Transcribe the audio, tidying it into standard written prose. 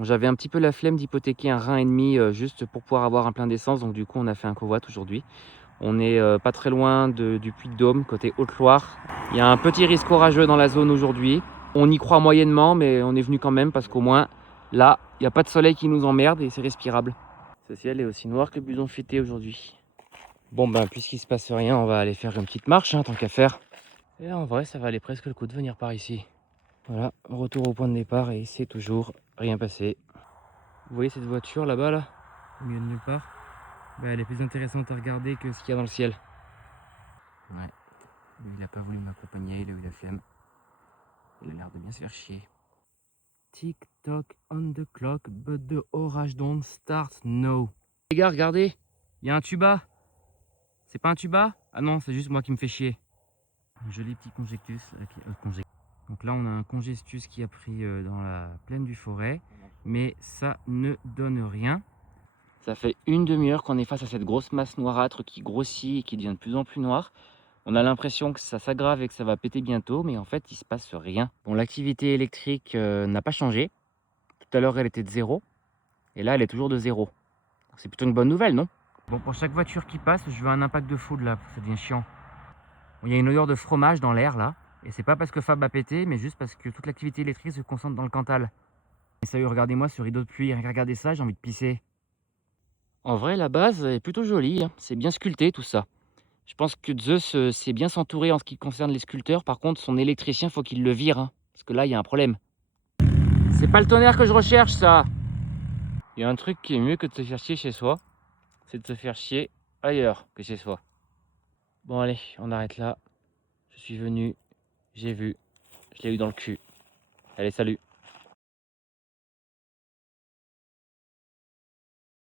Bon, j'avais un petit peu la flemme d'hypothéquer un rein et demi juste pour pouvoir avoir un plein d'essence. Donc du coup, on a fait un covoit aujourd'hui. On est pas très loin du Puy-de-Dôme, côté Haute-Loire. Il y a un petit risque orageux dans la zone aujourd'hui. On y croit moyennement, mais on est venu quand même parce qu'au moins, là, il n'y a pas de soleil qui nous emmerde et c'est respirable. Ce ciel est aussi noir que le blouson fêté aujourd'hui. Bon ben, puisqu'il se passe rien, on va aller faire une petite marche, hein, tant qu'à faire. Et en vrai, ça valait presque le coup de venir par ici. Voilà, retour au point de départ et c'est toujours rien passé. Vous voyez cette voiture là-bas, là, au milieu de nulle part? Ben, elle est plus intéressante à regarder que ce qu'il y a dans le ciel. Ouais, lui, il a pas voulu m'accompagner, il a eu la flemme. Il a l'air de bien se faire chier. Tick-tock on the clock, but the orage don't start now. Les gars, regardez, il y a un tuba. C'est pas un tuba? Ah non, c'est juste moi qui me fais chier. Un joli petit conjectus. Donc là, on a un congestus qui a pris dans la plaine du Forêt, mais ça ne donne rien. Ça fait une demi-heure qu'on est face à cette grosse masse noirâtre qui grossit et qui devient de plus en plus noire. On a l'impression que ça s'aggrave et que ça va péter bientôt, mais en fait, il se passe rien. Bon, l'activité électrique n'a pas changé. Tout à l'heure, elle était de 0, et là, elle est toujours de 0. C'est plutôt une bonne nouvelle, non? Bon, pour chaque voiture qui passe, je veux un impact de foudre là, ça devient chiant. Bon, il y a une odeur de fromage dans l'air là, et c'est pas parce que Fab a pété, mais juste parce que toute l'activité électrique se concentre dans le Cantal. Et sérieux, regardez-moi ce rideau de pluie, rien qu'à regarder ça, j'ai envie de pisser. En vrai, la base est plutôt jolie, hein. C'est bien sculpté tout ça. Je pense que Zeus sait bien s'entourer en ce qui concerne les sculpteurs. Par contre, son électricien, faut qu'il le vire, hein, parce que là, il y a un problème. C'est pas le tonnerre que je recherche, ça. Il y a un truc qui est mieux que de se faire chier chez soi, c'est de se faire chier ailleurs que chez soi. Bon allez, on arrête là. Je suis venu, j'ai vu, je l'ai eu dans le cul. Allez, salut.